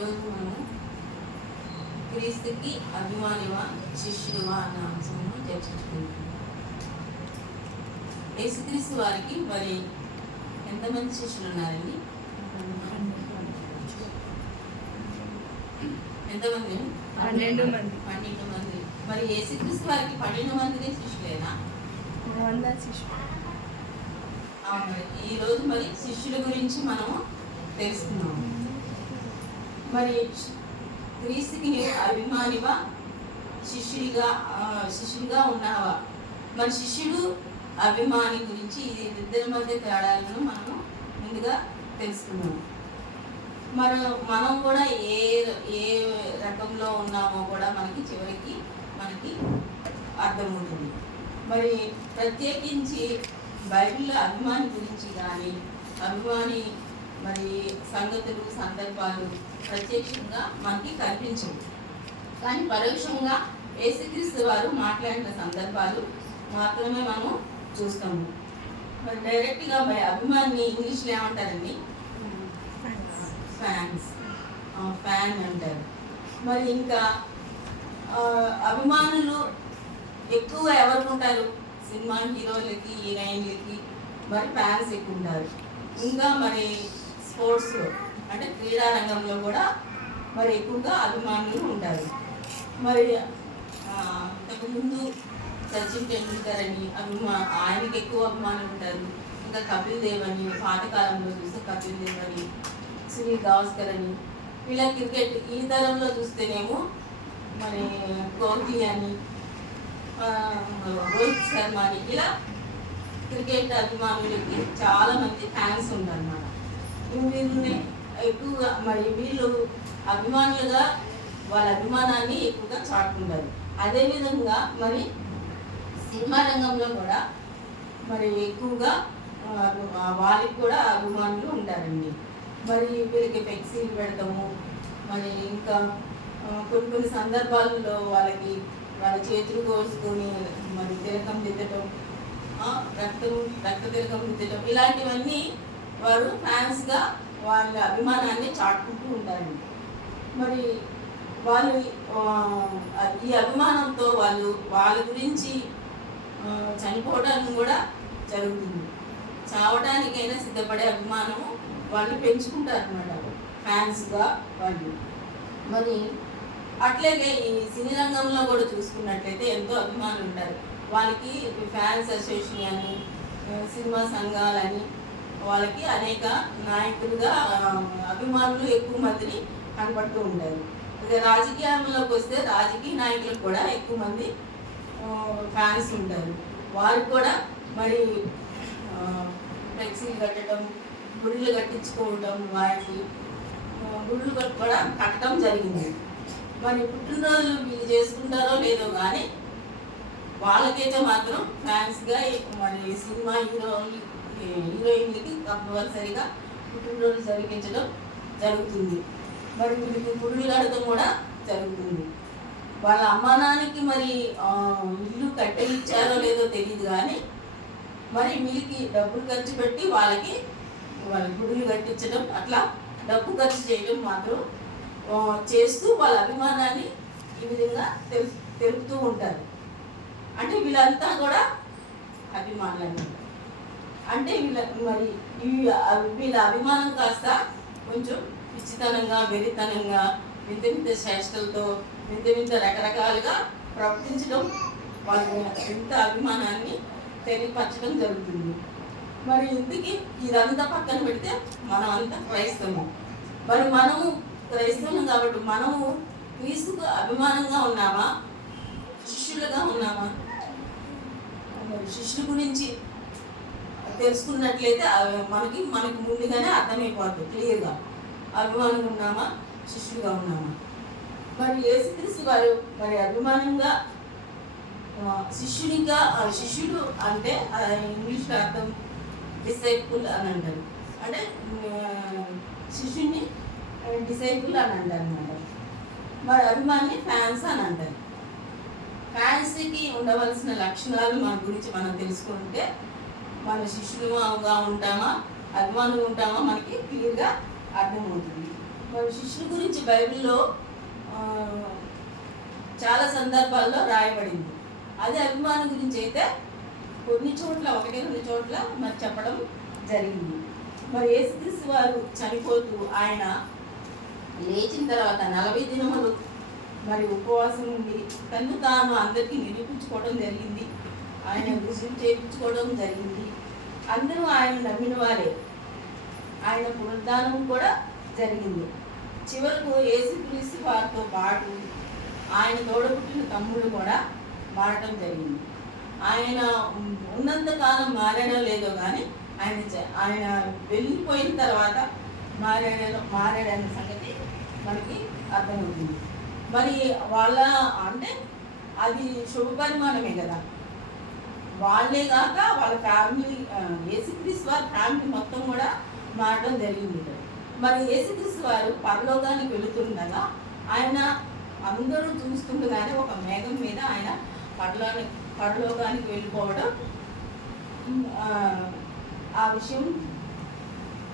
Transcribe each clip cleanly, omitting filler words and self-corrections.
ఈరోజు మనము క్రీస్తుకి అభిమానివా శిష్యుడువా అన్న అంశము చర్చించుకుంటున్నాం. యేసుక్రీస్తు వారికి మరి ఎంతమంది శిష్యులు ఉన్నారండి? ఎంతమంది? 12 మంది. 12 మంది. మరి యేసుక్రీస్తు వారికి 12 మందిని శిష్యులేనా? మరి ఈరోజు మరి శిష్యుల గురించి మనము తెలుసుకున్నాము. మరి క్రీస్తుకి నీవు అభిమానివా శిష్యుడిగా ఉన్నావా? మరి శిష్యుడు అభిమాని గురించి ఇది ఇద్దరి మధ్య తేడాలను మనము ముందుగా తెలుసుకున్నాము. మనం కూడా ఏ రకంలో ఉన్నామో కూడా చివరికి మనకి అర్థమవుతుంది. మరి ప్రత్యేకించి బైబిల్లో అభిమాని గురించి కానీ అభిమాని మరి సంగతులు సందర్భాలు ప్రత్యక్షంగా మనకి కనిపించవు, కానీ పరోక్షంగా యేసుక్రీస్తు వారు మాట్లాడిన సందర్భాలు మాత్రమే మనం చూస్తాము. మరి డైరెక్ట్గా మరి అభిమాని ఇంగ్లీష్లో ఏమంటారండి? ఫ్యాన్ అంటారు. మరి ఇంకా అభిమానులు ఎక్కువ ఎవరికి ఉంటారు? సినిమా హీరోలకి హీరోయిన్లకి మరి ఫ్యాన్స్ ఎక్కువ ఉంటారు. ఇంకా మరి స్పోర్ట్స్లో అంటే క్రీడా రంగంలో కూడా మరి ఎక్కువగా అభిమానులు ఉంటారు. మరి ఇంతకుముందు సచిన్ టెండూల్కర్ అని ఆయనకి ఎక్కువ అభిమానులు ఉంటారు. ఇంకా కపిల్ దేవ్ అని, పాతకాలంలో చూస్తే కపిల్ దేవ్ అని, సునీల్ గవాస్కర్ అని, ఇలా క్రికెట్ ఈ తరంలో చూస్తేనేమో మరి కోహ్లీ అని, రోహిత్ శర్మ అని, ఇలా క్రికెట్ అభిమానులకి చాలా మంది ఫ్యాన్స్ ఉంటారన్నమాట. వీళ్ళని ఎక్కువగా మరి వీళ్ళు అభిమానులుగా వాళ్ళ అభిమానాన్ని ఎక్కువగా చాటుకుంటారు. అదేవిధంగా మరి సినిమా రంగంలో కూడా మరి ఎక్కువగా వాళ్ళకి కూడా అభిమానులు ఉంటారండి. మరి వీళ్ళకి ఫ్లెక్సీలు పెడతాము. మరి ఇంకా కొన్ని సందర్భాలలో వాళ్ళ చేతులు కోసుకొని మరి తిలకం దిద్దటం, రక్త తిలకం దిద్దటం, ఇలాంటివన్నీ వారు ఫ్యాన్స్గా వాళ్ళ అభిమానాన్ని చాటుకుంటూ ఉంటారండి. మరి వాళ్ళు ఈ అభిమానంతో వాళ్ళ గురించి చనిపోవడానికి కూడా జరుగుతుంది. చావడానికైనా సిద్ధపడే అభిమానము వాళ్ళు పెంచుకుంటారు అన్నమాట ఫ్యాన్స్గా వాళ్ళు. మరి అట్లాగే ఈ సినీ రంగంలో కూడా చూసుకున్నట్లయితే ఎంతో అభిమానులు ఉంటారు. వాళ్ళకి ఫ్యాన్స్ అసోసియేషన్ అని, సినిమా సంఘాలని, వాళ్ళకి అనేక నాయకులుగా అభిమానులు ఎక్కువ మందిని కనపడుతూ ఉంటారు. ఇక రాజకీయాల్లోకి వస్తే రాజకీయ నాయకులకు కూడా ఎక్కువ మంది ఫ్యాన్స్ ఉంటారు. వారికి కూడా మరి ఫ్లెక్సీలు కట్టడం, గుడులు కట్టించుకోవడం, వారికి గుళ్ళు కూడా కట్టడం జరిగింది. మరి పుట్టినరోజులు వీళ్ళు చేసుకుంటారో లేదో కానీ వాళ్ళకైతే మాత్రం ఫ్యాన్స్గా మరి సినిమా హీరోయిన్లకి కంపల్సరీగా పుట్టినరోజు జరిపించడం జరుగుతుంది. మరి వీళ్ళకి గుడులు కట్టడం కూడా జరుగుతుంది. వాళ్ళ అమ్మానానికి మరి ఇల్లు కట్టి ఇచ్చారో లేదో తెలియదు, కానీ మరి వీళ్ళకి డబ్బులు ఖర్చు పెట్టి వాళ్ళ గుడులు కట్టించడం, అట్లా డబ్బు ఖర్చు చేయడం మాత్రం చేస్తూ వాళ్ళ అభిమానాన్ని ఈ విధంగా తెలుపుతూ ఉంటారు. అంటే వీళ్ళంతా కూడా అభిమానులు అన్నమాట. అంటే వీళ్ళ అభిమానం కాస్త కొంచెం పిచ్చితనంగా, వెరితనంగా, వింత చేష్టలతో, వింత రకరకాలుగా ప్రవర్తించడం, వాళ్ళ ఇంత అభిమానాన్ని తెలియపరచడం జరుగుతుంది. మరి ఇందుకు ఇదంతా పక్కన పెడితే మనం అంతా క్రైస్తవం. మరి మనము క్రైస్తవం కాబట్టి మనము క్రీస్తుకు అభిమానంగా ఉన్నామా, శిష్యులుగా ఉన్నామా? మరి శిష్యుల గురించి తెలుసుకున్నట్లయితే మనకి ముందుగానే అర్థమైపోతుంది క్లియర్గా, అభిమానంగా ఉన్నామా, శిష్యులుగా ఉన్నామా? మరి యేసుక్రీస్తు గారు మరి అభిమానంగా శిష్యుడు అంటే ఇంగ్లీష్లో అర్థం డిసైపుల్ అని అంటారు. అంటే శిష్యుని డిసైపుల్ అని అంటారు అన్నమాట. మరి అభిమాని ఫ్యాన్స్ అని అంటారు. ఫ్యాన్స్కి ఉండవలసిన లక్షణాలు మన గురించి మనం తెలుసుకుంటే మన శిష్యులుగా ఉంటామా, అభిమానులు ఉంటామా మనకి క్లియర్గా అర్థమవుతుంది. మరి శిష్యుల గురించి బైబిల్లో ఆ, చాలా సందర్భాల్లో రాయబడింది. అదే అభిమానం గురించి అయితే కొన్ని చోట్ల, ఒకటి రెండు చోట్ల మరి చెప్పడం జరిగింది. మరి యేసుక్రీస్తు వారు చనిపోతూ ఆయన లేచిన తర్వాత 40 దినములు మరి ఉపవాసం ఉండి తను తాను అందరికీ నిరూపించుకోవడం జరిగింది. ఆయన రుజువు చేయించుకోవడం జరిగింది. అందరూ ఆయన నమ్మిన వారే. ఆయన పునరుద్ధానం కూడా జరిగింది. చివరకు యేసుక్రీస్తు వారితో పాటు ఆయన తోడబుట్టిన తమ్ముడు కూడా మారటం జరిగింది. ఆయన ఉన్నంతకాలం మారాడో లేదో కానీ ఆయన వెళ్ళిపోయిన తర్వాత మారాడన్న సంగతి మనకి అర్థమవుతుంది. మరి వాళ్ళ అంటే అది శుభపరిమాణమే కదా. వాళ్ళే కాక వాళ్ళ ఫ్యామిలీ, యేసుక్రీస్తు వారి ఫ్యామిలీ మొత్తం కూడా మారడం జరిగింది. మరి యేసుక్రీస్తు వారు పరలోకానికి వెళుతుండగా ఆయన అందరూ చూస్తుండగానే ఒక మేఘం మీద ఆయన పరలోకానికి వెళ్ళిపోవడం, ఆ విషయం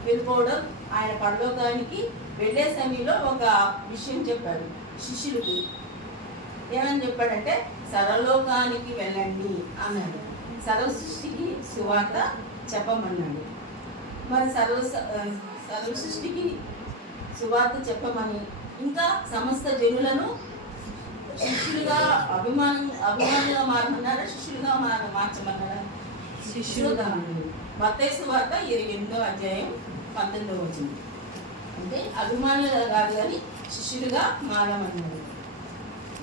వెళ్ళిపోవడం, ఆయన పరలోకానికి వెళ్ళే సమయంలో ఒక విషయం చెప్పాడు శిష్యులకు. ఏమని చెప్పాడంటే సర్వలోకానికి వెళ్ళండి అన్నాడు. సర్వ సృష్టికి సువార్త చెప్పమన్నాడు. మరి సర్వ సృష్టికి సువార్త చెప్పమని, ఇంకా సమస్త జనులను శిష్యులుగా అభిమానులుగా మారమన్నారా, శిష్యులుగా మార్చమన్నారా? శిష్యులుగా. మత్తయి సువార్త 28వ అధ్యాయం 19వ వచనం. అంటే అభిమానులుగా కాదు కానీ శిష్యులుగా మారమన్నాడు.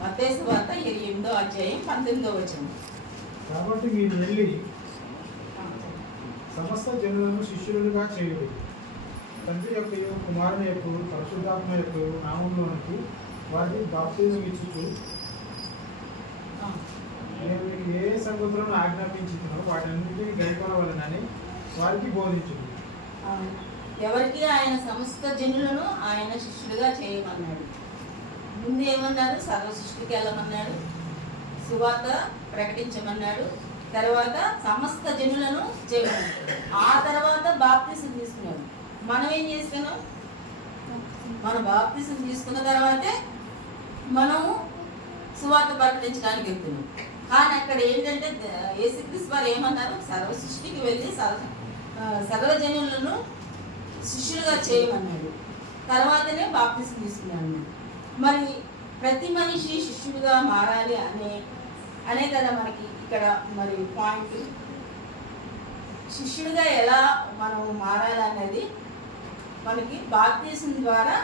మత్తయి సువార్త 28వ అధ్యాయం 19వ వచనం. కాబట్టి మీరు వెళ్ళి సమస్త జనులను శిష్యులుగా చేయుడి, తండ్రి యొక్క కుమారుని యొక్క పరిశుద్ధాత్మ యొక్క నామంలోనికి వారికి బాప్తిజం ఇచ్చుచు నేను ఏ సంగతులను ఆజ్ఞాపించుతున్నో వాటన్నిటిని గైకొనవలెనని వారికి బోధించుడు. ఎవరికి? ఆయన సమస్త జనులను ఆయన శిష్యులుగా చేయమన్నాడు. ముందు ఏమన్నారు? సర్వ సృష్టికి వెళ్ళమన్నాడు, సువార్త ప్రకటించమన్నాడు, తర్వాత సమస్త జనులను చేయమన్నాడు, ఆ తర్వాత బాప్తిసం తీసుకున్నాడు. మనం ఏం చేస్తున్నాం? మన బాప్తిసం తీసుకున్న తర్వాతే మనము సువార్త ప్రకటించడానికి వెళ్తున్నాం. కానీ అక్కడ ఏంటంటే యేసుక్రీస్తు వారు ఏమన్నారు? సర్వ సృష్టికి వెళ్ళి సర్వజనులను శిష్యులుగా చేయమన్నాడు, తర్వాతనే బాప్తిసం తీసుకున్నాడు. మరి ప్రతి మనిషి శిష్యుడిగా మారాలి అనే కదా మనకి ఇక్కడ మరి పాయింట్. శిష్యుడిగా ఎలా మనం మారాలనేది మనకి బాప్తిసం ద్వారా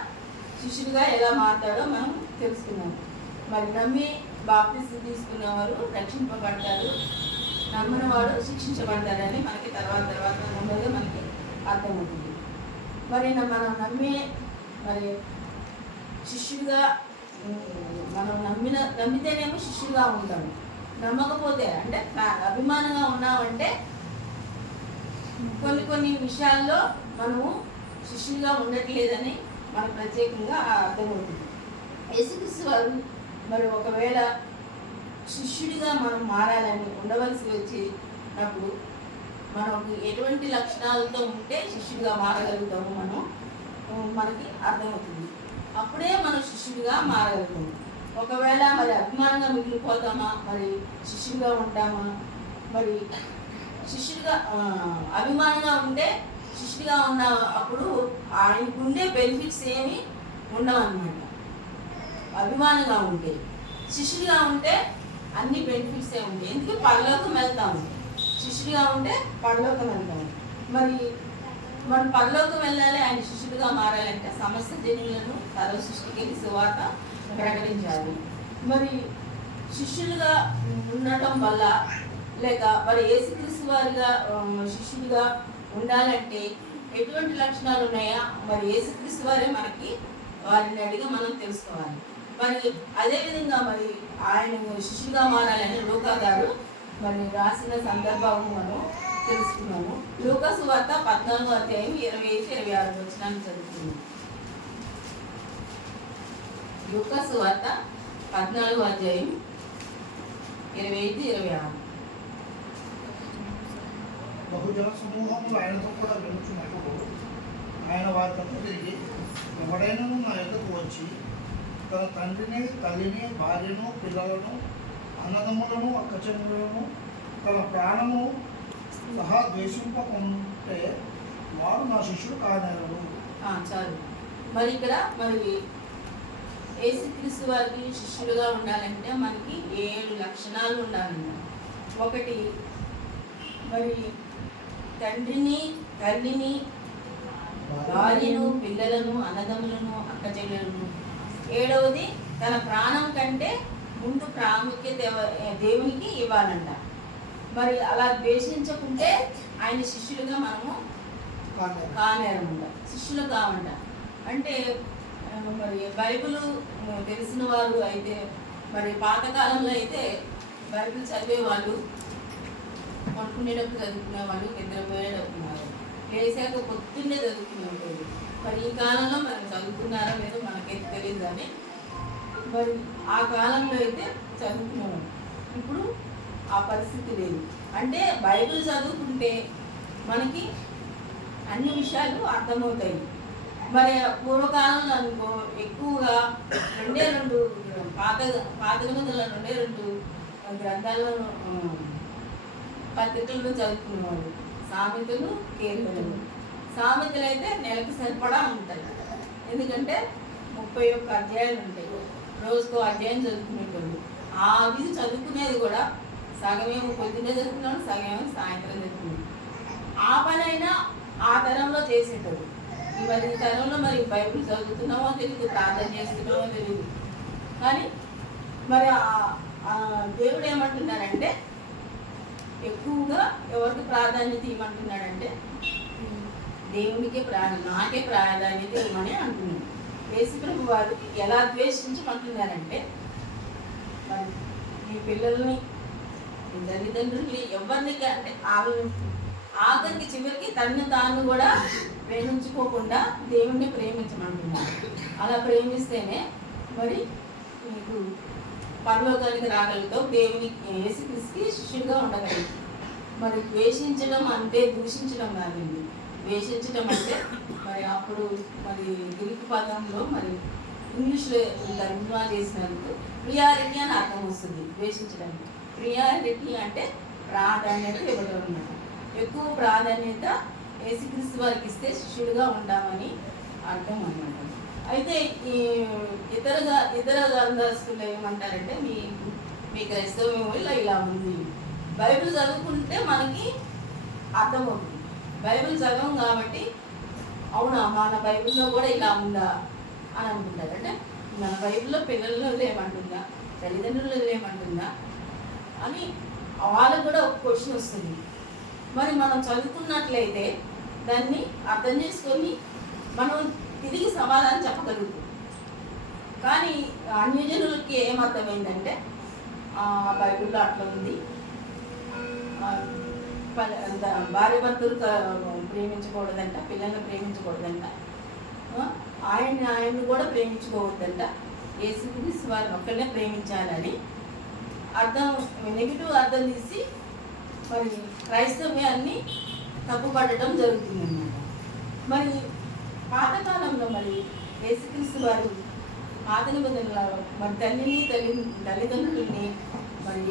శిష్యుడిగా ఎలా మారుతాడో మనం తెలుసుకున్నాం. మరి నమ్మి బాప్తిసం తీసుకున్నవారు రక్షింపబడతారు, నమ్మిన వాడు శిక్షించబడతాడని మనకి తర్వాత నెమ్మదిగా మనకి అర్థమవుతుంది. మరి మనం మరి శిష్యుడిగా మనం నమ్మితేనేమో శిష్యుడిగా ఉంటాము. నమ్మకపోతే అంటే అభిమానంగా ఉన్నామంటే కొన్ని విషయాల్లో మనము శిష్యుడిగా ఉండట్లేదని మనకు ప్రత్యేకంగా అర్థమవుతుంది. యేసుక్రీస్తు వారు మరి ఒకవేళ శిష్యుడిగా మనం మారాలని ఉండవలసి వచ్చినప్పుడు మనకు ఎటువంటి లక్షణాలతో ఉంటే శిష్యుడిగా మారగలుగుతాము మనకి అర్థమవుతుంది. అప్పుడే మనం శిష్యుడిగా మారగలుగుతాము. ఒకవేళ మరి అభిమానంగా మిగిలిపోతామా, మరి శిష్యుడిగా ఉంటామా? మరి శిష్యుడిగా అభిమానంగా ఉంటే శిష్యుడిగా ఉన్న అప్పుడు ఆయనకుండే బెనిఫిట్స్ ఏమి ఉండవు అన్నమాట. అభిమానంగా ఉంటే, శిష్యుడిగా ఉంటే అన్ని బెనిఫిట్స్ ఉంటాయి. ఎందుకు? పరలోకం వెళ్తాము. శిష్యుడిగా ఉంటే పరలోకం వెళ్తాము. మరి మనం పరలోకం వెళ్ళాలి, ఆయన శిష్యుడిగా మారాలంటే సమస్త జనులను సర్వ సృష్టికి సువార్త ప్రకటించాలి. మరి శిష్యులుగా ఉండటం వల్ల లేక మరి యేసుక్రీస్తు వారిగా శిష్యుడిగా ఉండాలంటే ఎటువంటి లక్షణాలు ఉన్నాయా? మరి యేసుక్రీస్తు వారే మనకి వారిని అడిగి మనం తెలుసుకోవాలి. మరి అదేవిధంగా మరి ఆయన శిష్యుడిగా మారాలని లూకా గారు మరి రాసిన సందర్భం మనం తెలుసుకున్నాము. లూకా సువార్త 14వ అధ్యాయం 25-26 వచనాన్ని చదువుతున్నాము. లూకా సువార్త 14వ అధ్యాయం 25-26. బహుజన సమూహములు ఆయనతో కూడా వెళుచున్నప్పుడు ఆయన వారి తప్పు తిరిగి ఎవడైనను నా యొద్దకు వచ్చి తన తండ్రిని, తల్లిని, భార్యను, పిల్లలను, అన్నదమ్ములను, అక్కచెల్లెలను, తన ప్రాణము సహా ద్వేషింపకుంటే వాడు నా శిష్యుడు కానేరడు. చాలు. మరి ఇక్కడ మరి యేసుక్రీస్తు వారికి శిష్యులుగా ఉండాలంటే మనకి 7 లక్షణాలు ఉండాలన్నమాట. ఒకటి మరి తండ్రిని, తల్లిని, భార్యను, పిల్లలను, అన్నదమ్ములను, అక్క చెల్లెలను. 7వది తన ప్రాణం కంటే ముందు ప్రాముఖ్యత దేవునికి ఇవ్వాలంట. మరి అలా ద్వేషించకుంటే ఆయన శిష్యులుగా మనము కానేరమంట, శిష్యులు కావంట. అంటే మరి బైబిల్ తెలిసిన వారు అయితే మరి పాతకాలంలో అయితే బైబిల్ చదివేవాళ్ళు, పడుకునేటప్పుడు చదువుకునే వాళ్ళు, నిద్రపోయేటప్పుడు లేసాక పొద్దున్నే చదువుకునేవాళ్ళు. మరి ఈ కాలంలో మనం చదువుకున్నారో లేదో మనకైతే తెలియదు, కానీ మరి ఆ కాలంలో అయితే చదువుకునేవాళ్ళు. ఇప్పుడు ఆ పరిస్థితి లేదు. అంటే బైబిల్ చదువుకుంటే మనకి అన్ని విషయాలు అర్థమవుతాయి. మరి పూర్వకాలంలో అనుకో ఎక్కువగా 2 పాత నిబంధనలు 2 గ్రంథాలను పత్రికలను చదువుకునేవాళ్ళు. సామెతలు, కీర్తనలు. సామెతలు అయితే నెలకు సరిపడా ఉంటాయి, ఎందుకంటే 31 అధ్యాయాలు ఉంటాయి. రోజుకో అధ్యాయం చదువుకునేటోళ్ళు. అది చదువుకునేది కూడా సగమేమో పొద్దున్నే చదువుకున్నాడు, సగమేమో సాయంత్రం చదువుకున్నాడు. ఆ పనైనా ఆ తరంలో చేసేటోడు. మరి ఈ తరంలో మరి బైబిల్ చదువుతున్నామో తెలియదు, ప్రార్థన చేస్తున్నామో తెలియదు. కానీ మరి దేవుడు ఏమంటున్నాడంటే ఎక్కువగా ఎవరికి ప్రాధాన్యత ఇవ్వమంటున్నాడంటే దేవునికే నాకే ప్రాధాన్యత ఇవ్వమని అంటున్నాడు. యేసుప్రభు వారు ఎలా ద్వేషించమంటున్నారంటే మరి మీ పిల్లల్ని, మీ తల్లిదండ్రుల్ని, ఎవరిని అంటే ఆఖరికి చివరికి తన్ను తాను కూడా ప్రేమించుకోకుండా దేవుణ్ణి ప్రేమించమంటున్నారు. అలా ప్రేమిస్తేనే మరి మీకు పరలోకానికి రాగలుగుతావు, దేవునికి యేసుక్రీస్తుకి శిష్యుడిగా ఉండగలుగుతావు. మరి ద్వేషించడం అంటే దూషించడం కాదండి. ద్వేషించడం అంటే మరి అప్పుడు మరి గ్రీకు పదంలో మరి ఇంగ్లీష్లో తర్జుమా చేసినందుకు ప్రియారిటీ అని అర్థం వస్తుంది. ద్వేషించడానికి ప్రియారిటీ అంటే ప్రాధాన్యత ఇవ్వడం అన్నమాట. ఎక్కువ ప్రాధాన్యత యేసుక్రీస్తు వారికి ఇస్తే శిష్యుడిగా ఉంటామని అర్థం అన్నమాట. అయితే ఈ ఇతర గ్రంథస్తులు ఏమంటారంటే మీ క్రైస్తవంలో ఇలా ఉంది. బైబిల్ చదువుకుంటే మనకి అర్థమవుతుంది. బైబిల్ చదవం కాబట్టి అవునా మన బైబిల్లో కూడా ఇలా ఉందా అని అనుకుంటారు. అంటే మన బైబిల్లో పిల్లల్లో లేమంటుందా, తల్లిదండ్రులు లేమంటుందా అని వాళ్ళకు కూడా ఒక క్వశ్చన్ వస్తుంది. మరి మనం చదువుకున్నట్లయితే దాన్ని అర్థం చేసుకొని మనం తిరిగి సమాధానం చెప్పగలుగుతాం. కానీ అన్యజనులకి ఏమర్థమైందంటే బైబిల్లో అట్లా ఉంది, భార్య భర్తలు ప్రేమించకూడదంట, పిల్లల్ని ప్రేమించకూడదంట, ఆయన్ని కూడా ప్రేమించుకోవద్దంట, యేసుక్రీస్తు వారిని ఒక్కళ్ళనే ప్రేమించాలని అర్థం, నెగిటివ్ అర్థం తీసి మరి క్రైస్తవ్యాన్ని తప్పుపడటం జరుగుతుందన్నమాట. మరి పాతకాలంలో మరి యేసుక్రీస్తు వారు పాత నిబంధనల మరి తల్లిదండ్రుల్ని మరి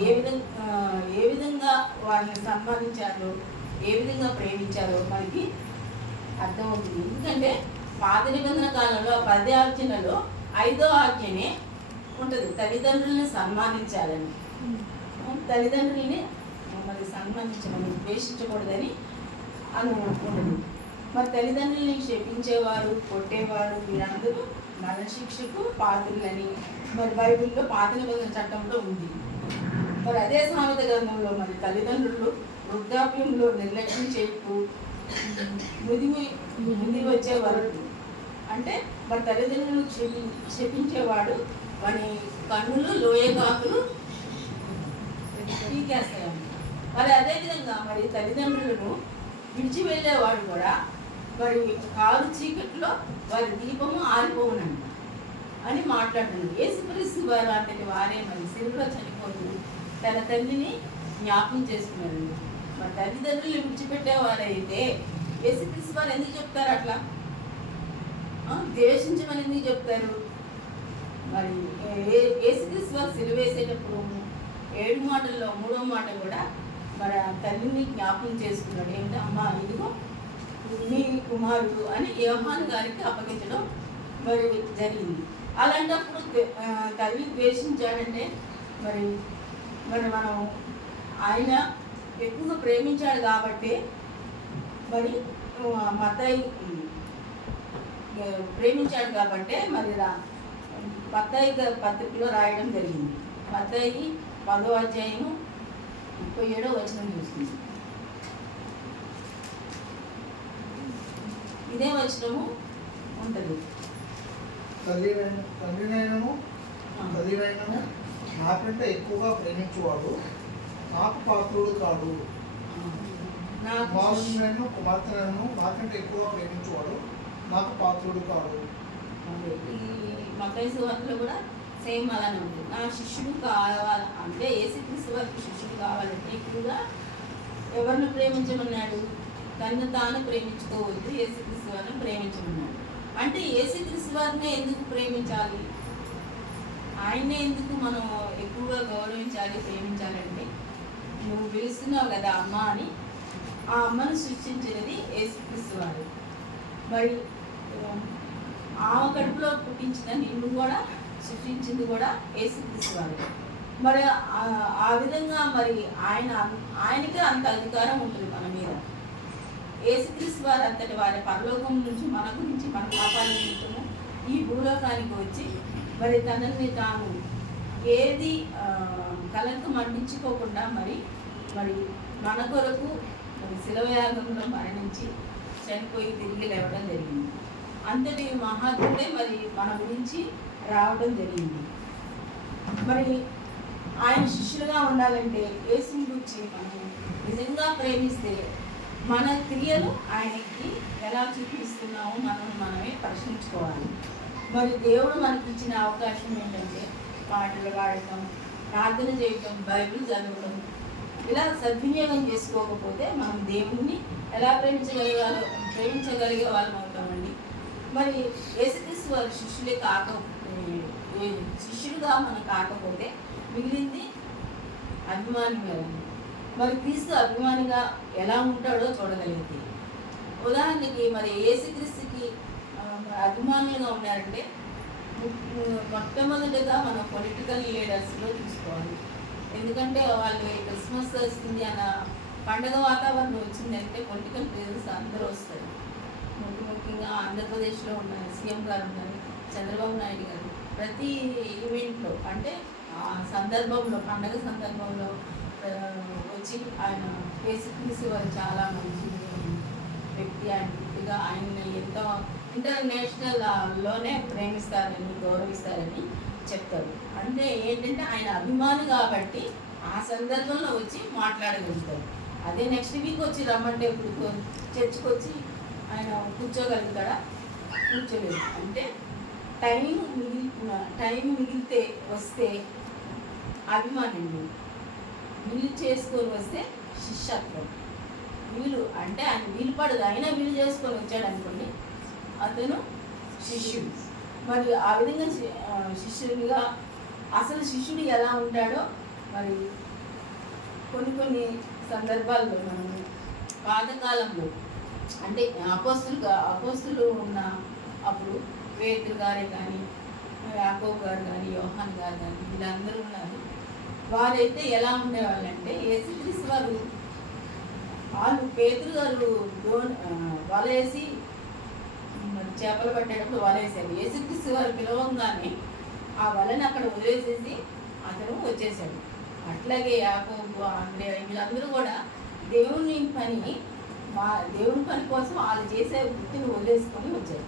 ఏ విధంగా వారిని సన్మానించారో, ఏ విధంగా ప్రేమించారో మనకి అర్థమవుతుంది. ఎందుకంటే పాత నిబంధన కాలంలో 10 ఆజ్ఞలలో 5వ ఆజ్ఞనే ఉంటుంది, తల్లిదండ్రుల్ని సన్మానించాలని. తల్లిదండ్రుల్ని మరి సన్మానించమని, ద్వేషించకూడదని అని ఉంటుంది. మరి తల్లిదండ్రుల్ని క్షమించేవారు, కొట్టేవారు వీరందరూ మరణశిక్షకు పాత్రులని మరి బైబిల్లో పాత నిబంధన చట్టంలో ఉంది. మరి అదే సామెత గ్రంథంలో మరి తల్లిదండ్రులు వృద్ధాప్యంలో నిర్లక్ష్యం చేయకు ముది వచ్చే వరకు అంటే మరి తల్లిదండ్రులు క్షమించేవాడు వాని కన్నులు లోయకాకులు పీకేస్తాయంట. మరి అదేవిధంగా మరి తల్లిదండ్రులను విడిచి వెళ్ళేవాడు కూడా మరి కారు చీకట్లో వారి దీపము ఆరిపోవునంట అని మాట్లాడుతున్నారు. యేసుక్రీస్తు వారు అంటే వారే మరి సిలువలో చనిపోతూ తన తండ్రిని జ్ఞాపకం చేసుకున్నారు. మరి తల్లిదండ్రులు విడిచిపెట్టేవారైతే యేసుక్రీస్తు వారు ఎందుకు చెప్తారు అట్లా? ద్వేషించమని ఎందుకు చెప్తారు? మరి యేసుక్రీస్తు వారు సిలువేసేటప్పుడు 7 మాటల్లో 3వ మాట కూడా మరి ఆ తల్లిని జ్ఞాపకం చేసుకున్నాడు. ఏంటంటే అమ్మ ఇదిగో మీ కుమారుడు అని యోహాను గారికి అప్పగించడం మరి జరిగింది. అలాంటప్పుడు తల్లి ద్వేషించాడంటే మరి మరి మనం ఆయన ఎక్కువగా ప్రేమించాడు కాబట్టి మరి మత్తయి ప్రేమించాడు కాబట్టి మరి మత్తయి పత్రికలో రాయడం జరిగింది. మత్తయి 10వ అధ్యాయము 37వ వచనం చూస్తుంది. ఇదే వచనము ఉంటుంది. తండ్రినైనను నాకంటే ఎక్కువగా ప్రేమించేవాడు నాకు పాత్రుడు కాడు. కుమారుడినైనా కుమార్తెనైనా నాకంటే ఎక్కువగా ప్రేమించేవాడు నాకు పాత్రుడు కాడు. ఈ మత్తయి సువార్తలో కూడా సేమ్ అలానే ఉంటుంది. నా శిష్యుడు కావాలి అంటే యేసుక్రీస్తు వారికి శిష్యుడు కావాలంటే ఎక్కువగా ఎవరిని ప్రేమించమన్నాడు? తను తాను ప్రేమించుకోవద్దు, యేసుక్రీస్తు వారిని ప్రేమించమన్నాడు. అంటే యేసుక్రీస్తు వారిని ఎందుకు ప్రేమించాలి? ఆయన్నే ఎందుకు మనం ఎక్కువగా గౌరవించాలి, ప్రేమించాలంటే నువ్వు పిలుస్తున్నావు కదా అమ్మ అని, ఆ అమ్మను సృష్టించినది యేసుక్రీస్తు వారు. మరి ఆమె కడుపులో పుట్టించిన నిన్ను కూడా సృష్టించింది కూడా యేసుక్రీస్తు వారు. మరి ఆ విధంగా మరి ఆయనకే అంత అధికారం ఉంటుంది మన మీద. యేసుక్రీస్తు వారు అంతటి వారి పరలోకం నుంచి మన గురించి మన పాపాల నిమిత్తము ఈ భూలోకానికి వచ్చి మరి తనని తాను ఏది కలంకం అంటించుకోకుండా మరి మన కొరకు శిలవయాగంలో మరణించి చనిపోయి తిరిగి లేవడం జరిగింది. అంతటి మహాత్ముడే మరి మన గురించి రావడం జరిగింది. మరి ఆయన శిష్యులుగా ఉండాలంటే యేసుని గురించి మనం నిజంగా ప్రేమిస్తే మన క్రియలు ఆయనకి ఎలా చూపిస్తున్నామో మనమే ప్రశ్నించుకోవాలి. మరి దేవుడు మనకి ఇచ్చిన అవకాశం ఏంటంటే పాటలు పాడటం, ప్రార్థన చేయటం, బైబిల్ చదవడం, ఇలా సద్వినియోగం చేసుకోకపోతే మనం దేవుణ్ణి ఎలా ప్రేమించగలిగే వాళ్ళం అవుతామండి. మరి యేసుక్రీస్తు వారి శిష్యులుగా మనం కాకపోతే మిగిలింది అభిమాని కదండి. మరి క్రీస్తు అభిమానిగా ఎలా ఉంటాడో చూడగలిగింది. ఉదాహరణకి మరి యేసుక్రీస్తుకి అభిమానులుగా ఉన్నారంటే మొట్టమొదటిగా మనం పొలిటికల్ లీడర్స్లో చూసుకోవాలి. ఎందుకంటే వాళ్ళు క్రిస్మస్ వస్తుంది అన్న పండుగ వాతావరణం వచ్చిందంటే పొలిటికల్ లీడర్స్ అందరూ వస్తారు. ముఖ్యంగా ఆంధ్రప్రదేశ్లో ఉన్న సీఎం గారు ఉన్నారు, చంద్రబాబు నాయుడు గారు. ప్రతి ఈవెంట్లో అంటే సందర్భంలో పండుగ సందర్భంలో వచ్చి ఆయన యేసుక్రీస్తు వారు చాలా మంచి వ్యక్తి, ఆయనగా ఆయన్ని ఎంతో ఇంటర్నేషనల్లోనే ప్రేమిస్తారని గౌరవిస్తారని చెప్తారు. అంటే ఏంటంటే ఆయన అభిమాని కాబట్టి ఆ సందర్భంలో వచ్చి మాట్లాడగలుగుతారు. అదే నెక్స్ట్ వీక్ వచ్చి రమ్మంటే ఇప్పుడు చర్చికి వచ్చి ఆయన కూర్చోగలుగుతాడా? కూర్చోలేదు. అంటే టైం మిగిలితే వస్తే అభిమానండి, వీలు చేసుకొని వస్తే శిష్యత్వం. వీలు అంటే ఆయన వీలు పడదు, అయినా వీలు చేసుకొని వచ్చాడు అనుకోండి, అతను శిష్యుడు. మరి ఆ విధంగా శిష్యుడిగా అసలు శిష్యుడు ఎలా ఉంటాడో మరి కొన్ని సందర్భాల్లో మనం పాతకాలంలో అంటే అపోస్తులు ఉన్న అప్పుడు పేతురు గారే కానీ, యాకోబు గారు కానీ, యోహాన్ గారు కానీ వీళ్ళందరూ ఉన్నారు. వారైతే ఎలా ఉండేవాళ్ళంటే యేసుక్రీస్తు వారు వాళ్ళు పేతురు గారు వలేసి చేపలు పట్టేటప్పుడు వలేసారు. యేసుక్రీస్తు వారు పిలవంగానే ఆ వలని అక్కడ వదిలేసేసి అతను వచ్చేసాడు. అట్లాగే యాకోబు, అంద్రేయ వీళ్ళందరూ కూడా దేవుని పని కోసం వాళ్ళు చేసే వృత్తిని వదిలేసుకొని వచ్చారు.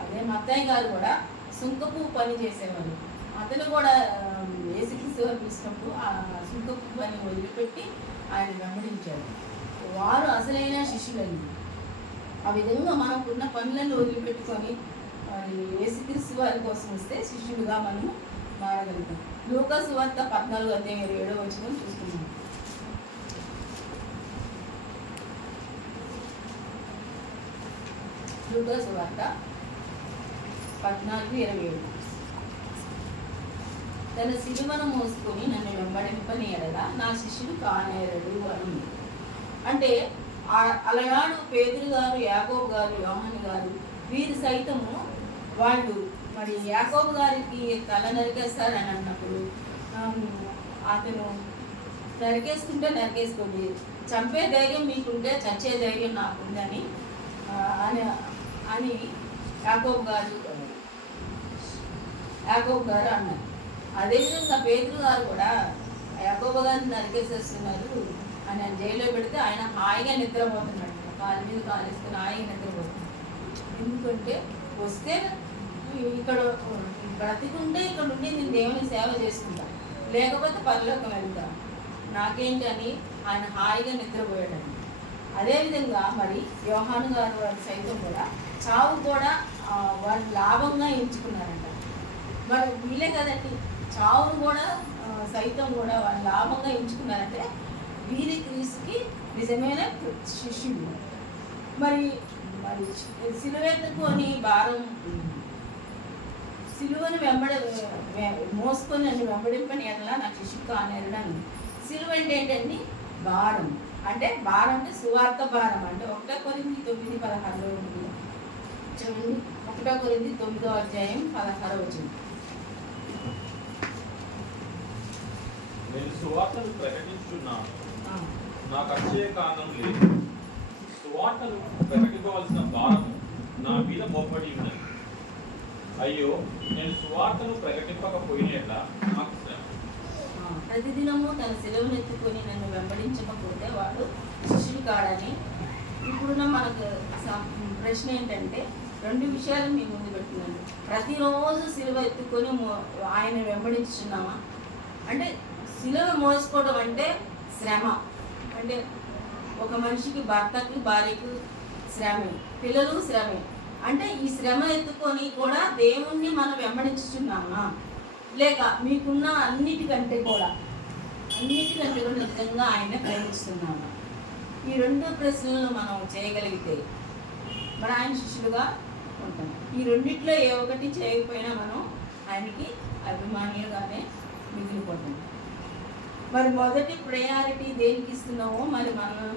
అదే మత్తయి గారు కూడా సుంకపు పని చేసేవారు. అతను కూడా యేసుక్రీస్తు వారు పిలిచినప్పుడు ఆ సుంకపు పని వదిలిపెట్టి ఆయన వెంబడించారు. వారు అసలైన శిష్యులండి. ఆ విధంగా మనకున్న పనులను వదిలిపెట్టుకొని యేసుక్రీస్తు వారి కోసం వస్తే శిష్యులుగా మనము మారగలుగుతాం. లూకా సువార్త 14:27 వచనం చూస్తున్నాం. లూకా సువార్త 14:27 తన సిలువను మోసుకొని నన్ను వెంబడింపని ఎడల నా శిష్యుడు కానేరడు అని ఉంది. అంటే అలనాడు పేతురు గారు, యాకోబు గారు, యోహాను గారు వీరు సైతము వాళ్ళు మరి యాకోబు గారికి తల నరికేస్తారని అన్నప్పుడు అతను నరికేసుకుంటే నరికేసుకోండి, చంపే ధైర్యం మీకుంటే చచ్చే ధైర్యం నాకుందని అని యాకోబు గారు అన్నారు. అదేవిధంగా పేతురు గారు కూడా యాకోబు గారిని నరికేసేస్తున్నారు అని ఆయన జైల్లో పెడితే ఆయన హాయిగా నిద్రపోతున్నాడు, కాలు మీద కాలేసుకుని హాయిగా నిద్రపోతున్నాడు. ఎందుకంటే వస్తే ఇక్కడ బ్రతికుంటే ఇక్కడ ఉండి నేను దేవుని సేవ చేసుకుంటాను, లేకపోతే పరలోకం వెళ్తాను, నాకేంటి అని ఆయన హాయిగా నిద్రపోయాడండి. అదేవిధంగా మరి యోహాను గారు వారి సైతం కూడా చావు కూడా వాళ్ళు లాభంగా ఎంచుకున్నారంట. మరి వీళ్ళే కదండి చావును కూడా సైతం కూడా వాళ్ళు లాభంగా ఎంచుకున్నారంటే వీరి క్రీస్తుకి నిజమైన శిష్యుడు. మరి మరి సిలువెత్తుకొని భారం సిలువను మోసుకొని నన్ను వెంబడింపని ఎట్లా నాకు శిష్యుడు కానేరడం. సిలువ అంటే ఏంటండి? భారం. అంటే భారం అంటే సువార్త భారం. అంటే 1 కొరింథీ 9:16 ఉంది చూడండి. 1 కొరింథీ 9:16 నేను సువార్తను ప్రకటించున్నాను, నాకు అక్షయ కారణం లేదు. సువార్తను ప్రకటించవలసిన భారము నా మీద మోపడి ఉన్నది. అయ్యో, నేను సువార్తను ప్రకటింపకపోయినట్లా నాకు శ్రమ. ప్రతిదినము తన సెలవును ఎత్తుకొని నన్ను వెంబడించకపోతే వాడు శిష్యుడు కాడని. ఇప్పుడున్న మనకు ప్రశ్న ఏంటంటే 2 విషయాలు మీ ముందు పెడుతున్నాను. ప్రతిరోజు సిలువ ఎత్తుకొని ఆయన వెంబడించున్నామా? అంటే సిలువ మోసుకోవడం అంటే శ్రమ. అంటే ఒక మనిషికి భర్తకి భార్యకు శ్రమే, పిల్లలు శ్రమే. అంటే ఈ శ్రమ ఎత్తుకొని కూడా దేవుణ్ణి మనం వెంబడించుతున్నామా? లేక మీకున్న అన్నిటికంటే కూడా నిజంగా ఆయన ప్రేమిస్తున్నామా? ఈ 2 ప్రశ్నలను మనం చేయగలిగితే మరి ఆయన శిష్యులుగా ఉంటాం. ఈ రెండిట్లో ఏ ఒకటి చేయకపోయినా మనం ఆయనకి అభిమానులుగానే మిగిలిపోతాం. మరి మొదటి ప్రయారిటీ దేనికి ఇస్తున్నామో మరి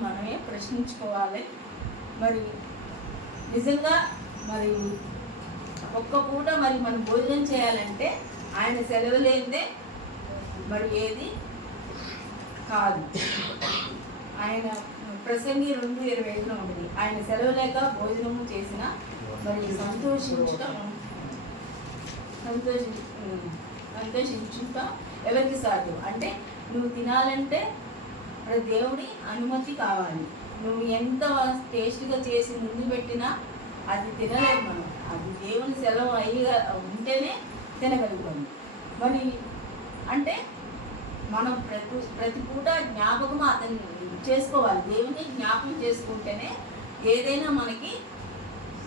మనమే ప్రశ్నించుకోవాలి. మరి నిజంగా మరి ఒక్క పూట మరి మనం భోజనం చేయాలంటే ఆయన సెలవు లేనిదే మరి ఏది కాదు. ఆయన ప్రసంగి 2:25 ఉంటుంది. ఆయన సెలవు లేక భోజనము చేసిన మరి సంతోషించుట ఎవరికి సాధ్యం? అంటే నువ్వు తినాలంటే మరి దేవుడి అనుమతి కావాలి. నువ్వు ఎంత టేస్ట్గా చేసి ముందు పెట్టినా అది తినలేము మనం. అది దేవుని సెలవు అయ్యిగా ఉంటేనే తినగలుగుతాము. మరి అంటే మనం ప్రతి పూట జ్ఞాపకం అతన్ని చేసుకోవాలి. దేవుని జ్ఞాపకం చేసుకుంటేనే ఏదైనా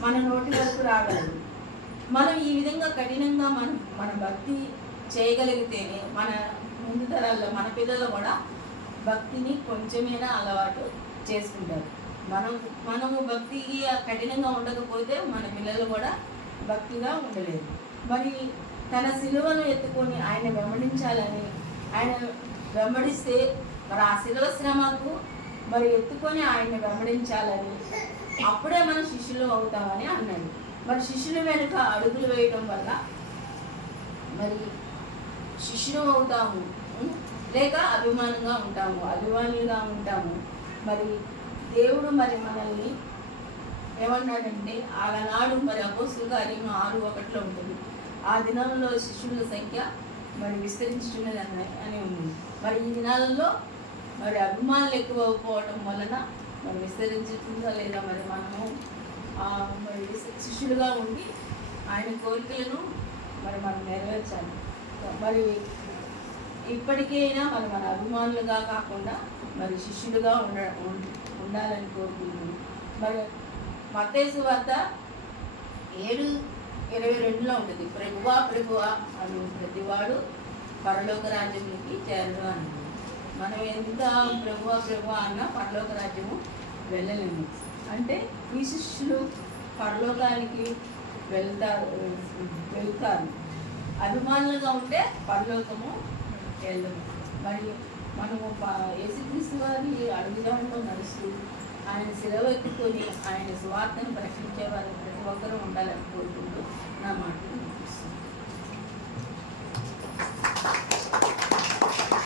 మన నోటి వరకు రాగలదు. మనం ఈ విధంగా కఠినంగా మన భక్తి చేయగలిగితేనే మన ముందు తరాల్లో మన పిల్లలు కూడా భక్తిని కొంచెమైనా అలవాటు చేసుకుంటారు. మనము భక్తికి కఠినంగా ఉండకపోతే మన పిల్లలు కూడా భక్తిగా ఉండలేదు. మరి తన సిలువను ఎత్తుకొని ఆయన వెంబడించాలని, ఆయన వెంబడిస్తే మరి ఆ సిలువ శ్రమకు మరి ఎత్తుకొని ఆయన వెంబడించాలని, అప్పుడే మనం శిష్యులు అవుతామని అన్నాడు. మరి శిష్యుల వెనుక అడుగులు వేయడం వల్ల మరి శిష్యులు అవుతాము, లేక అభిమానులుగా ఉంటాము. మరి దేవుడు మరి మనల్ని ఏమన్నాడంటే ఆనాడు మరి అపోస్తుల కార్యం 6:1 ఉంటుంది. ఆ దినంలో శిష్యుల సంఖ్య మరి విస్తరించుతున్నది అని ఉంది. మరి ఈ దినాలలో మరి అభిమానులు ఎక్కువ అయిపోవటం వలన మరి విస్తరించుతుందా లేదా మరి మనము మరి శిష్యులుగా ఉండి ఆయన కోరికలను మరి మనం నెరవేర్చాలి. మరి ఇప్పటికైనా మరి మన అభిమానులుగా కాకుండా మరి శిష్యులుగా ఉండాలని కోరుకుంటున్నాను. మరి మత్తయి సువార్త 7:22 ఉంటుంది. ప్రభువా అని ప్రతివాడు పరలోక రాజ్యంలోకి చేరడు అన్నాడు. మనం ఎంత ప్రభువా అన్నా పరలోక రాజ్యము వెళ్ళలేము. అంటే ఈ శిష్యులు పరలోకానికి వెళ్తారు. అభిమానులుగా ఉంటే పరలోకము వెళ్ళము. మరి మనము యేసుక్రీస్తు వారి అడుగుజాడలో నడుస్తూ ఆయన సెలవు ఎత్తుకొని ఆయన సువార్తను ప్రకటించే వారు ప్రతి ఒక్కరూ ఉండాలని కోరుకుంటూ నా